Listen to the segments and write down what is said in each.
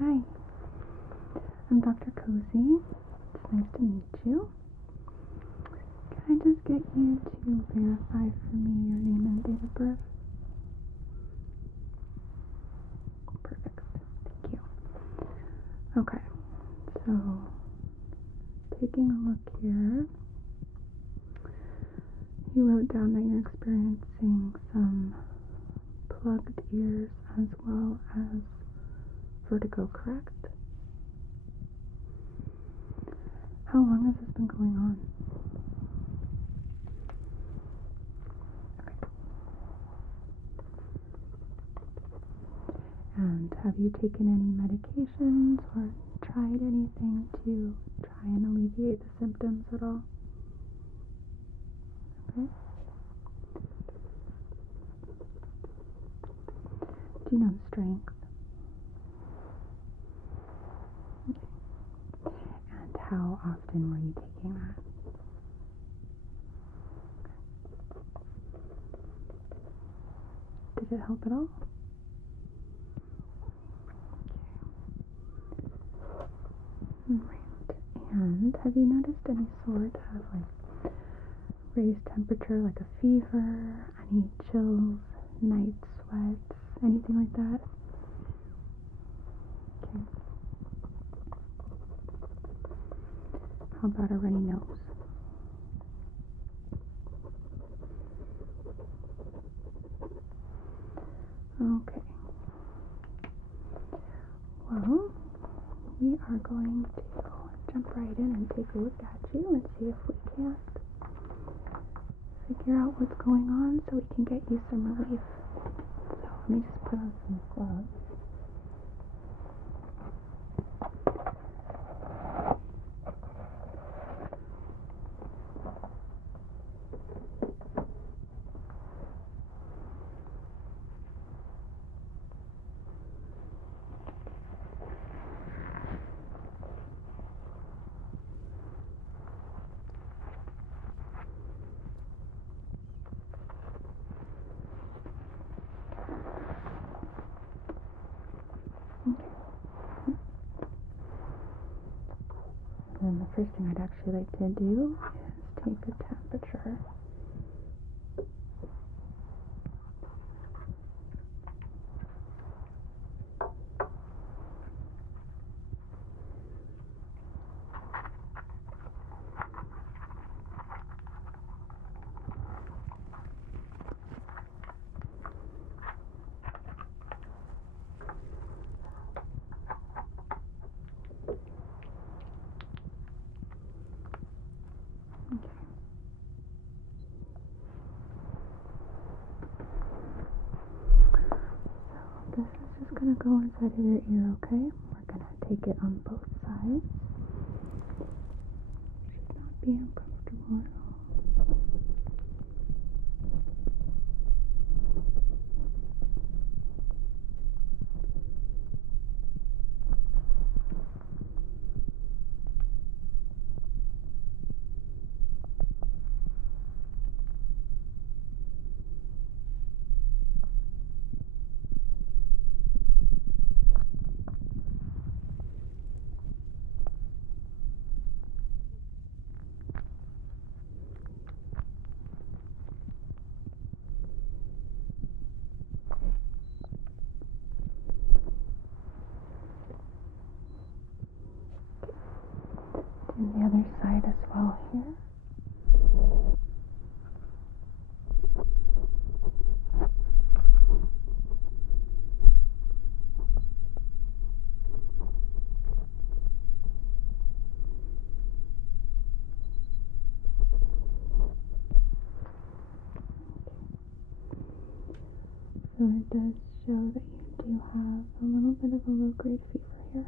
Hi, I'm Dr. Cozy. It's nice to meet you. Can I just get you to verify for me your name and date of birth? Perfect. Thank you. Okay, so taking a look here, you wrote down that you're experiencing some plugged ears as well as vertigo, correct? How long has this been going on? Okay. And have you taken any medications or tried anything to try and alleviate the symptoms at all? Okay. Do you know the strength? Okay. And how often were you taking that? Did it help at all? Right. And have you noticed any sort of raised temperature, like a fever, any chills, night sweats, anything like that? Okay. How about a runny nose? Okay. Well, we are going to jump right in and take a look at you and see if we can't figure out what's going on so we can get you some relief. So let me just put on some gloves. And the first thing I'd actually like to do is take a temperature. Okay. So this is just going to go inside of your ear, okay? We're going to take it on both sides. Should not be uncomfortable at all. And the other side as well here. So it does show that you do have a little bit of a low-grade fever here.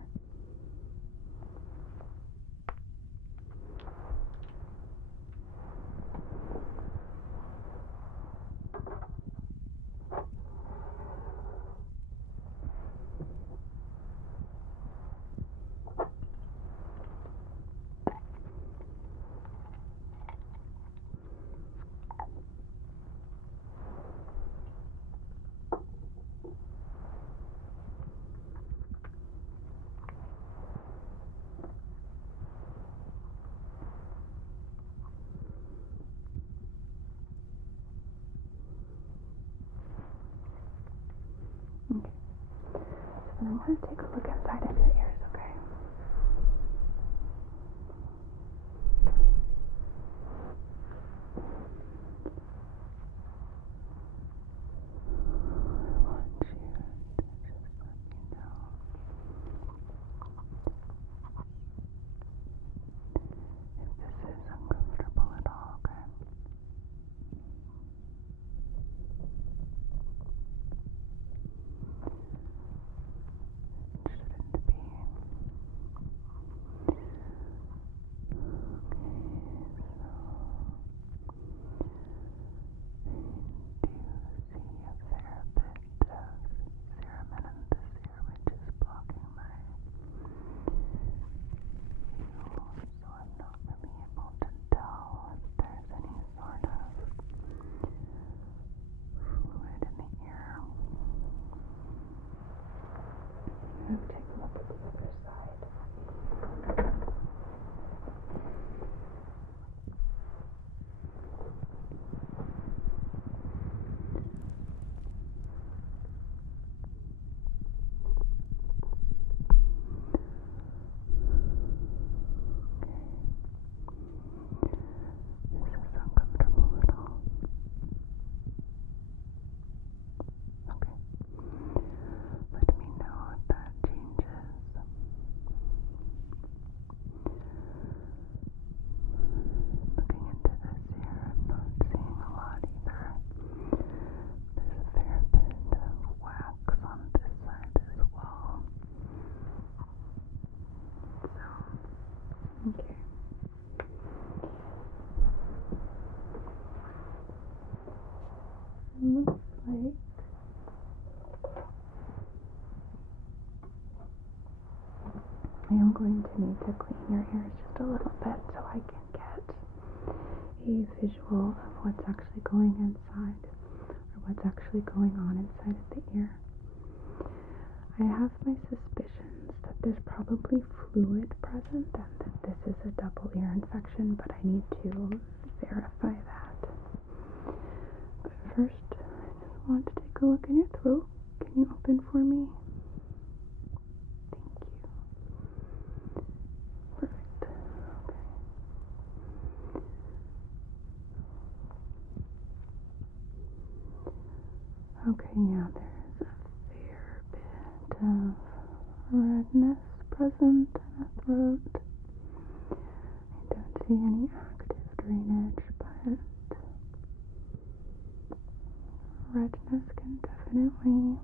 And I'm going to take a look inside of your ears, okay? I want you to just let me know if this is uncomfortable at all, okay? It shouldn't be. Take a look at the other side. Is this uncomfortable at all? Okay. Let me know if that changes. Looking into this here, I'm not seeing a lot either. There's a fair bit of wax on this side as well. So, okay. It looks like I am going to need to clean your ears just a little bit so I can get a visual of what's actually going inside, or what's actually going on inside of the ear. I have my suspicions that there's probably fluid present and that this is a double ear infection, but I need to verify that. But first, I just want to take a look in your throat. Can you open for me? Thank you. Perfect. Okay, yeah, there's a fair bit of redness present in the throat. I don't see any active drainage, but redness can definitely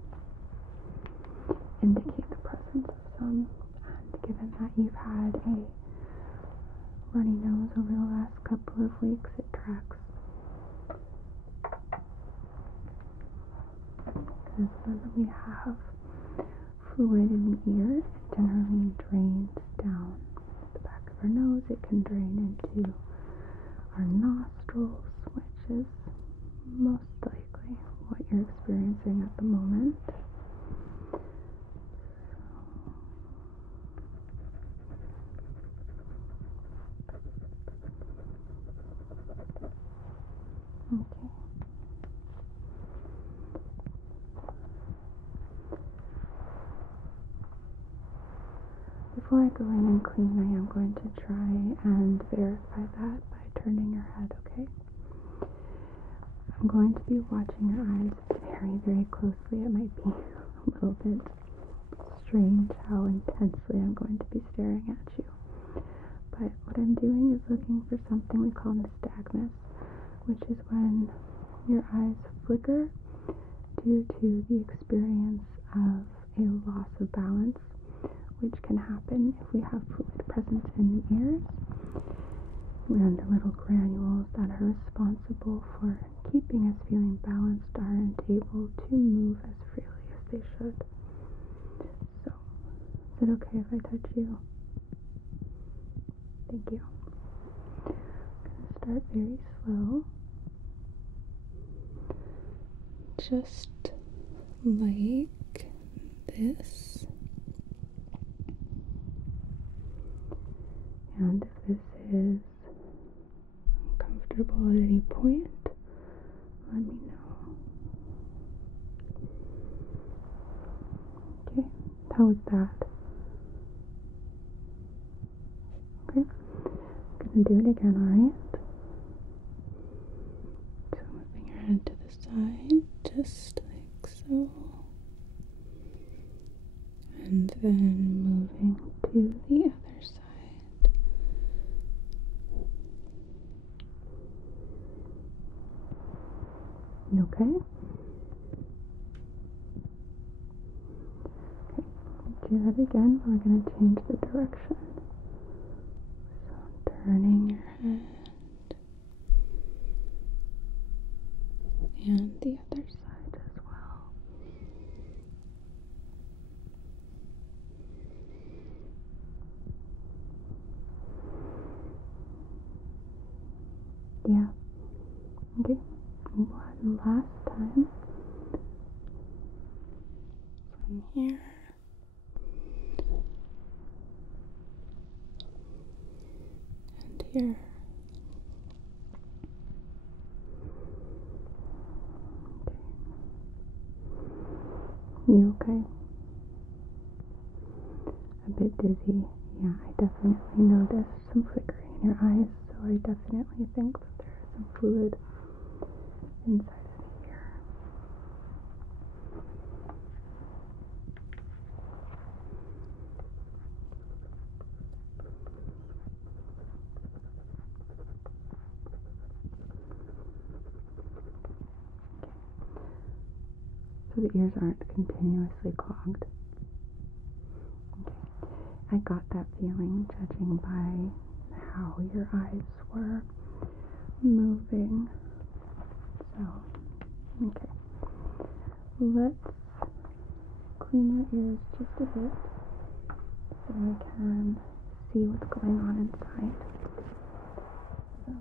indicate the presence of some. And given that you've had a runny nose over the last couple of weeks, it tracks. Because when we have fluid in the ear, it generally drains down the back of our nose. It can drain into our nostrils, which is most likely what you're experiencing at the moment. Okay. Before I go in and clean, I am going to try and verify that by turning your head, okay? I'm going to be watching your eyes very, very closely. It might be a little bit strange how intensely I'm going to be staring at you. But what I'm doing is looking for something we call nystagmus, which is when your eyes flicker due to the experience of a loss of balance, which can happen if we have fluid present in the ears, and the little granules that are responsible for keeping us feeling balanced aren't able to move as freely as they should. So, is it okay if I touch you? Thank you. I'm going to start very slow. Just like this. And if this is uncomfortable at any point, let me know. Okay, How was that? Okay. I'm gonna do it again, alright? So moving your head to the side, just like so. And then moving to the other side. You okay? Okay, do that again. We're going to change the direction. So turning your head and the other side as well. Yeah. Okay. One last time. From here. And here. You okay? A bit dizzy. Yeah, I definitely noticed some flickering in your eyes, so I definitely think that there is some fluid inside of the ear. So the ears aren't continuously clogged. Okay. I got that feeling judging by how your eyes were moving. So, okay. Let's clean your ears just a bit so I can see what's going on inside. So,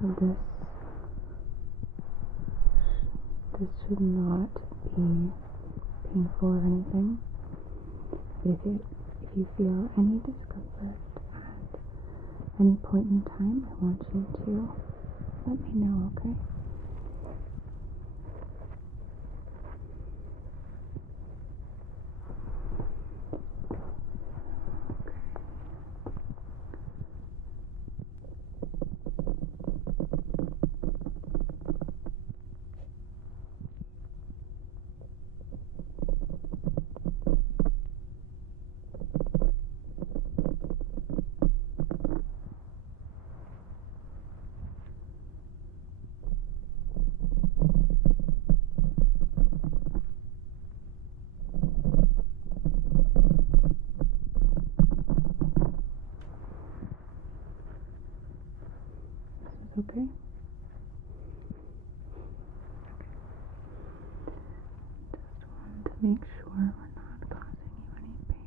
So this should not be painful or anything. But if you feel any discomfort at any point in time, I want you to let me know, okay? Okay? Just wanted to make sure we're not causing you any pain.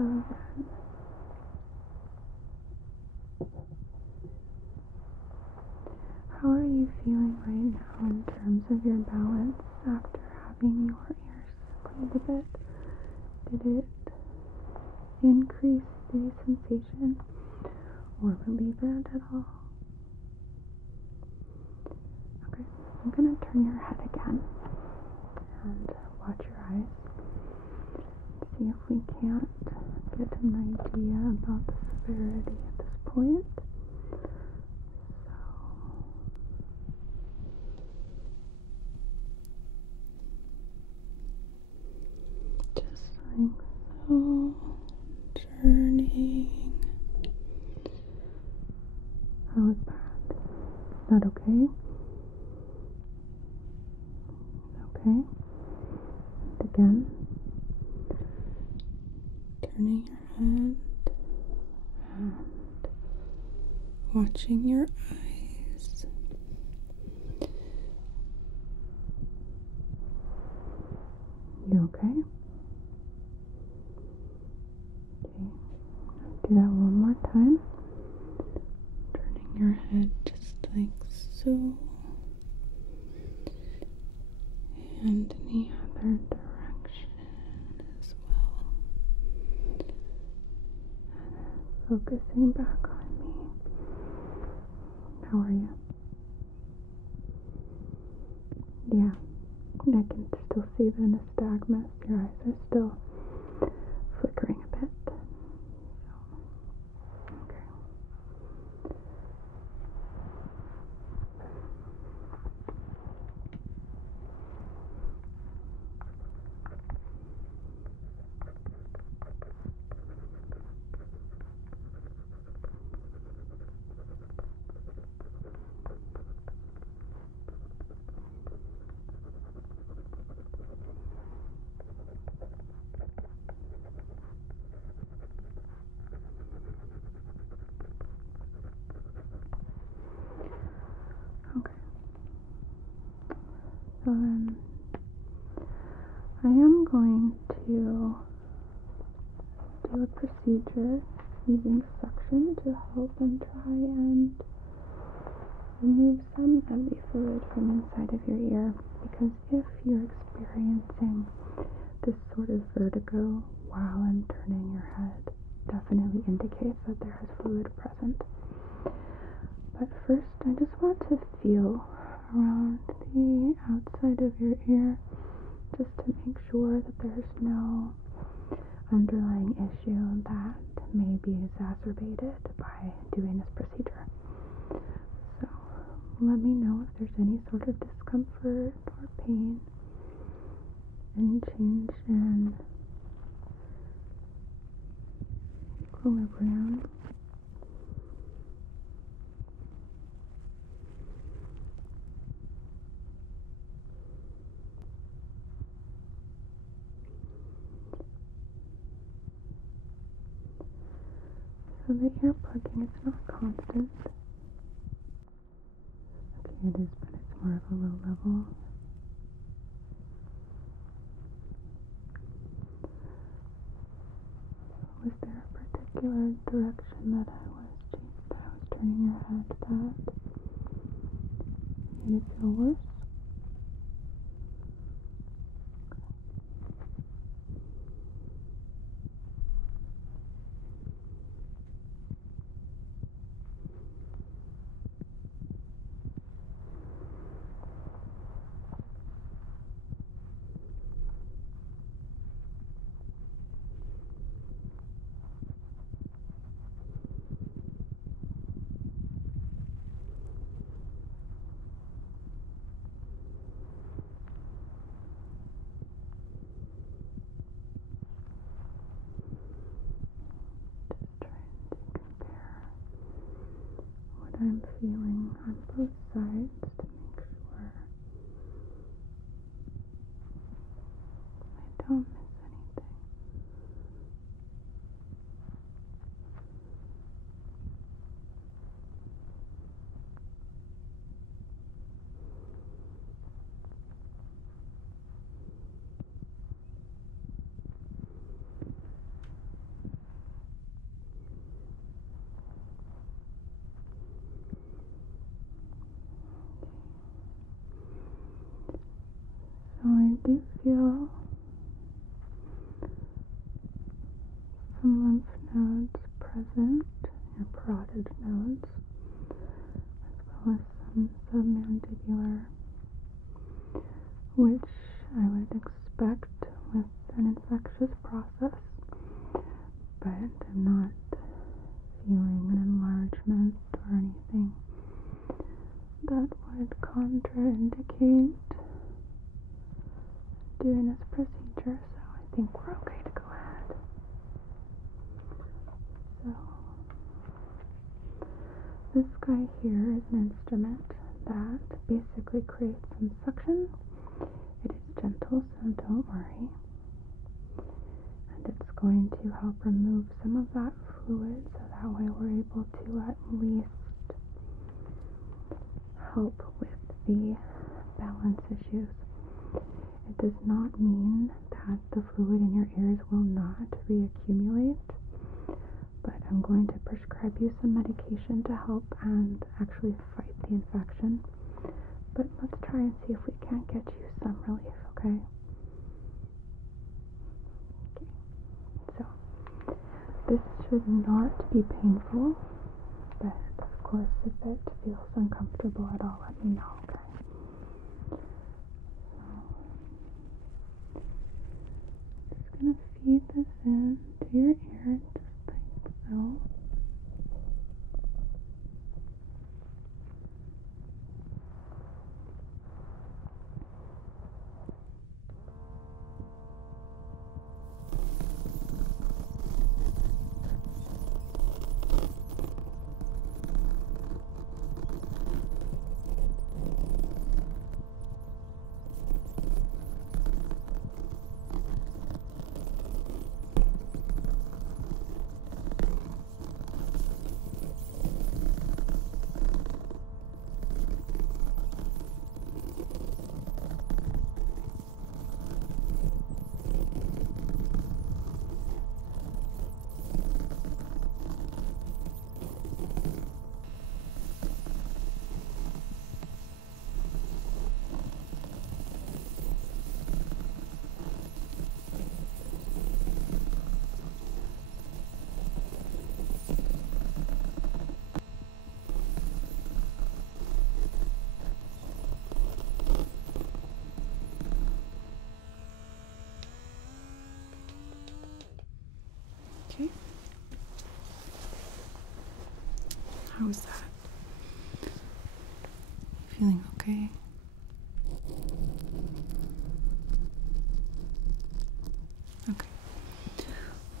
good. How are you feeling right now in terms of your balance after having your ears cleaned a bit? Did it increase the sensation or relieve it at all? Okay, I'm going to turn your head again and watch your eyes. See if we can't get an idea about the severity at this point. Just like so, turning. How was that? Is that okay? Okay. And again. Turning your head and watching your eyes. You okay? Okay. Do that one more time. Turning your head just like so. And in the other direction as well. Focusing back on me. How are you? Yeah, I can still see the nystagmus. Your eyes are still flickering a bit. Okay. Okay. So then I am going to do a procedure using suction to help and try and remove some of the fluid from inside of your ear, because if you're experiencing this sort of vertigo while I'm turning your head, definitely indicates that there is fluid present. But first, I just want to feel around the outside of your ear just to make sure that there's no underlying issue that may be exacerbated by doing this procedure. So let me know if there's any sort of discomfort or pain, any change in equilibrium. So the ear plugging, it's not constant. Okay, it is, but it's more of a low level. Was there a particular direction that I was turning your head that made it feel worse? Just trying to compare what I'm feeling on both sides to make sure I don't miss anything. feel some lymph nodes present, your parotid nodes, as well as some submandibular, which I would expect with an infectious process, but I'm not feeling an enlargement or anything that would contraindicate doing this procedure, so I think we're okay to go ahead. So, this guy here is an instrument that basically creates some suction. It is gentle, so don't worry. And it's going to help remove some of that fluid, so that way we're able to at least help with the balance issues. It does not mean that the fluid in your ears will not reaccumulate, but I'm going to prescribe you some medication to help and actually fight the infection. But let's try and see if we can't get you some relief, okay? So, this should not be painful, but of course if it feels uncomfortable at all, let me know, okay? So, just gonna feed this in to your ear, just like so. Okay. How was that? Feeling okay? Okay.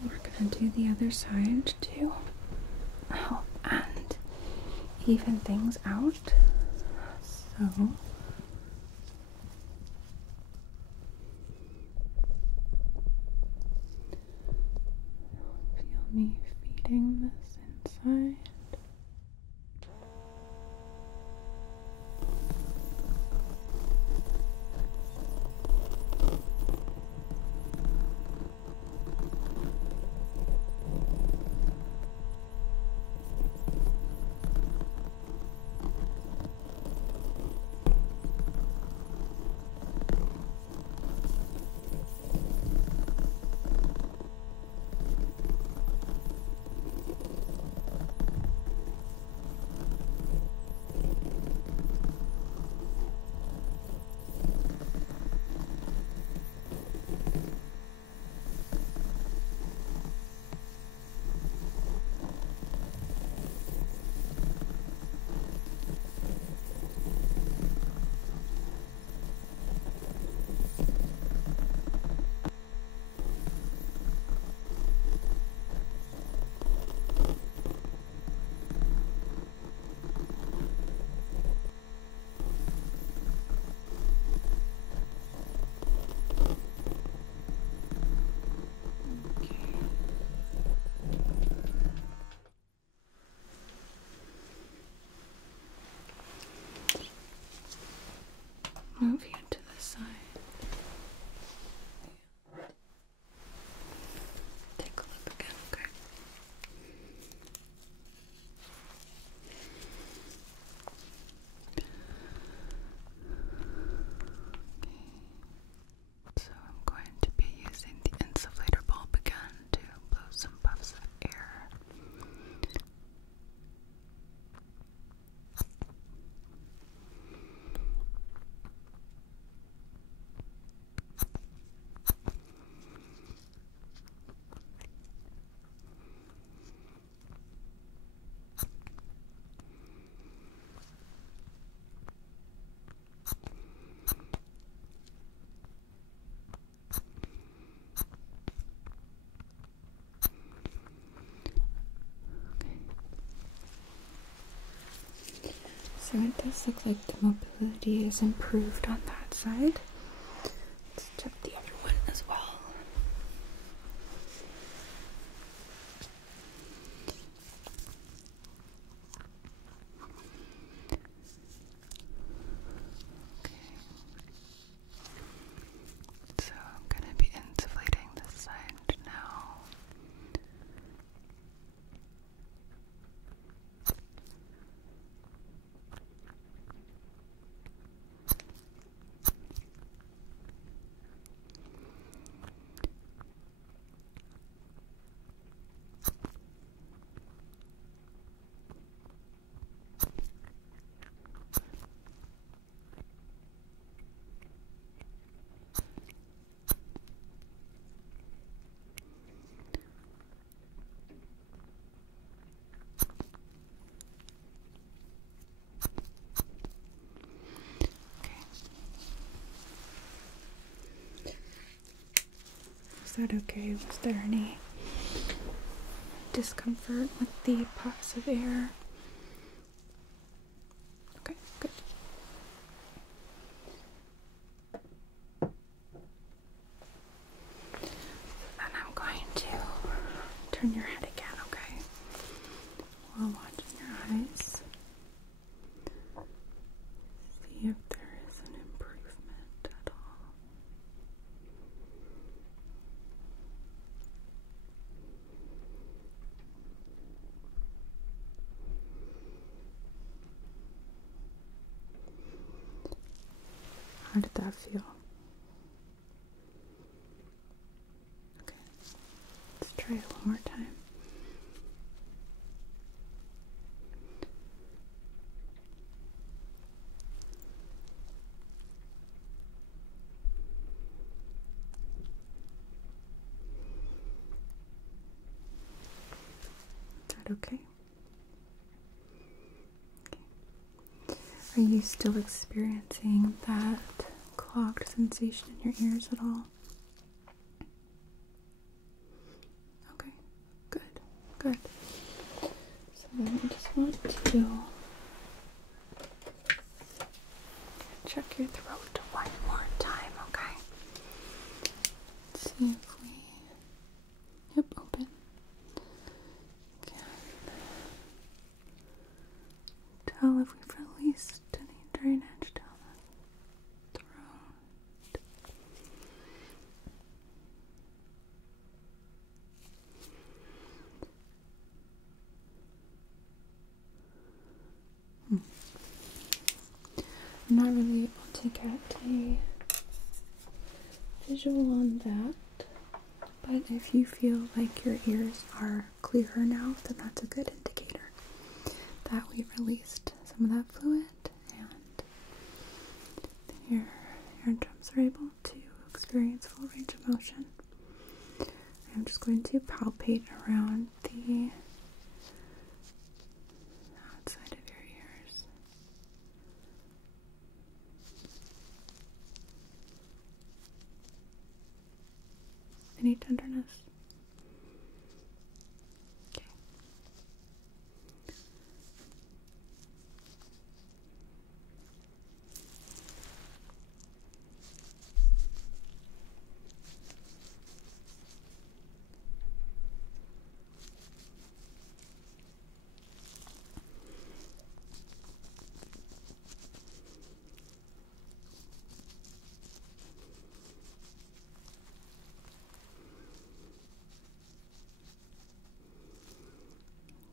We're gonna do the other side to help and even things out. So feel me feeding this inside. So it does look like the mobility is improved on that side. Let's check the other one as well. So I'm going to be insulating this side now. Is that okay? Was there any discomfort with the puffs of air? Okay, good. And I'm going to turn your head again, okay? While watching your eyes. See if there is an improvement at all. How did that feel? Okay, let's try it one more time. Is that okay? Are you still experiencing that clogged sensation in your ears at all? Okay, good, good. So then I just want to check your throat one more time, okay? Let's see if we, yep, open. Can tell if we've released any drainage down the throat. I'm not really able to get a visual on that, but if you feel like your ears are clearer now, then that's a good indicator that we've released some of that fluid and your eardrums are able to experience full range of motion. I'm just going to palpate around the outside of your ears. Any tenderness? Okay.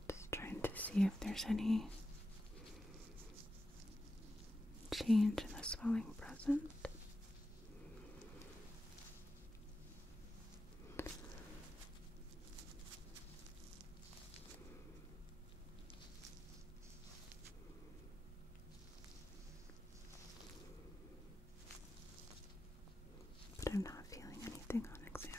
Just trying to see if there's any change in the swelling present. But I'm not feeling anything on exam.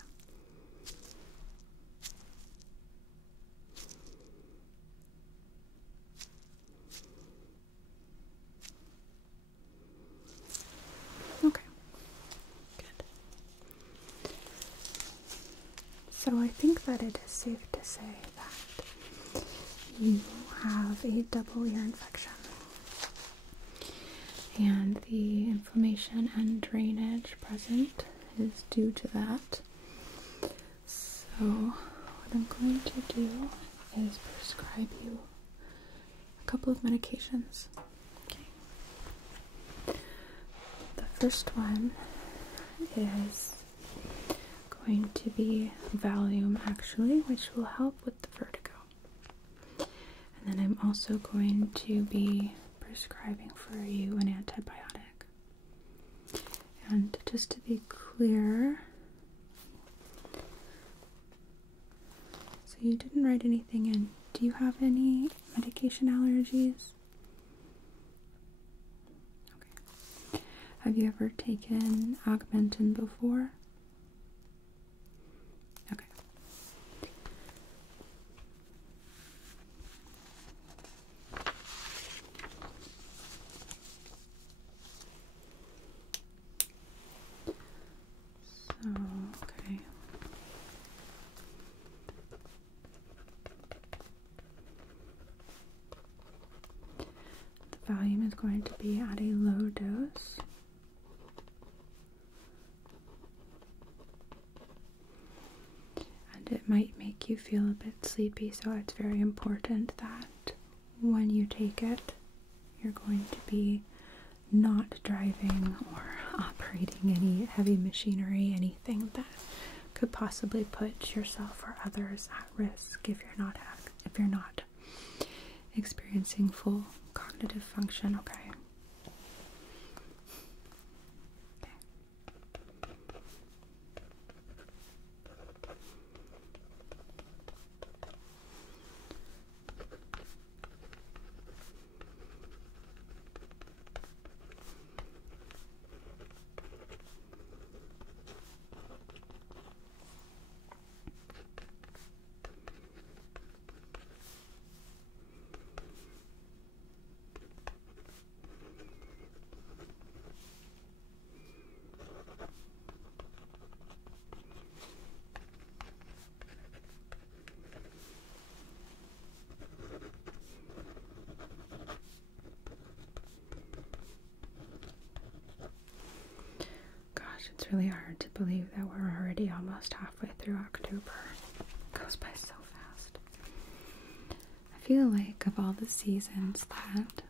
Okay, good. So I think that it is safe to say that you have a double ear infection. and the inflammation and drainage present is due to that. So what I'm going to do is prescribe you a couple of medications. Okay. The first one is going to be Valium, actually, which will help with the vertigo. And then I'm also going to be prescribing for you an antibiotic. And just to be clear, so you didn't write anything in. Do you have any medication allergies? Okay. Have you ever taken Augmentin before? Okay. So, okay. The Valium is going to be at a low dose. And it might make you feel a bit sleepy, so it's very important that when you take it, you're going to be not driving or operating any heavy machinery, anything that could possibly put yourself or others at risk if you're not experiencing full cognitive function. Okay. It's really hard to believe that we're already almost halfway through October. It goes by so fast. I feel like of all the seasons that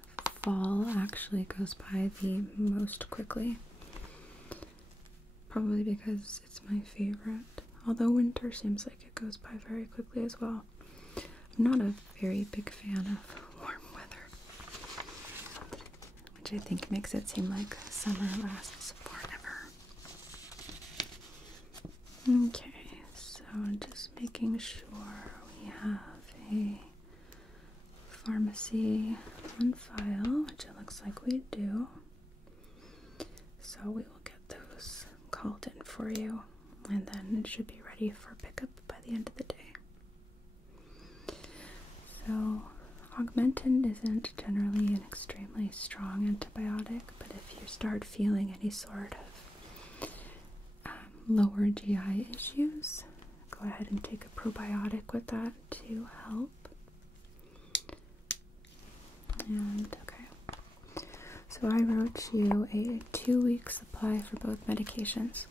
fall actually goes by the most quickly. Probably because it's my favorite. Although winter seems like it goes by very quickly as well. I'm not a very big fan of warm weather, which I think makes it seem like summer lasts forever. Okay, so just making sure we have a pharmacy on file, which it looks like we do. So we will get those called in for you, and then it should be ready for pickup by the end of the day. So Augmentin isn't generally an extremely strong antibiotic, but if you start feeling any sort of lower GI issues, go ahead and take a probiotic with that to help. And okay, so I wrote you a 2-week supply for both medications.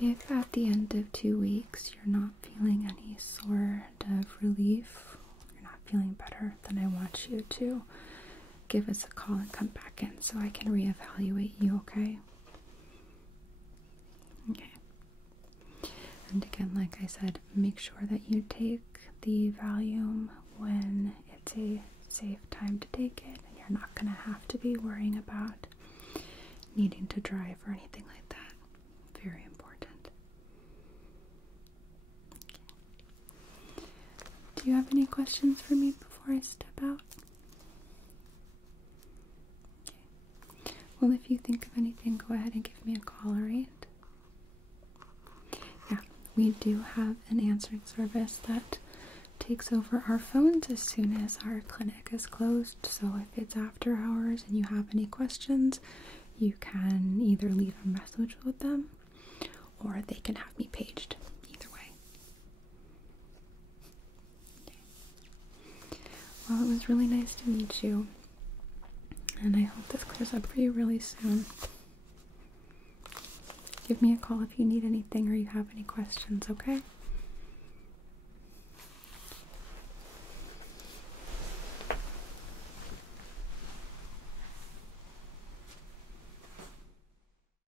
If at the end of 2 weeks you're not feeling any sort of relief, you're not feeling better, then I want you to give us a call and come back in so I can reevaluate you, okay? Okay. And again, like I said, make sure that you take the Valium when it's a safe time to take it, and you're not going to have to be worrying about needing to drive or anything like that. Very important. Okay. Do you have any questions for me before I step out? Okay. Well, if you think of anything, go ahead and give me a call, alright? Yeah, we do have an answering service that takes over our phones as soon as our clinic is closed. So if it's after hours and you have any questions, you can either leave a message with them or they can have me paged. Either way. Okay. Well, it was really nice to meet you. And I hope this clears up for you really soon. Give me a call if you need anything or you have any questions, okay?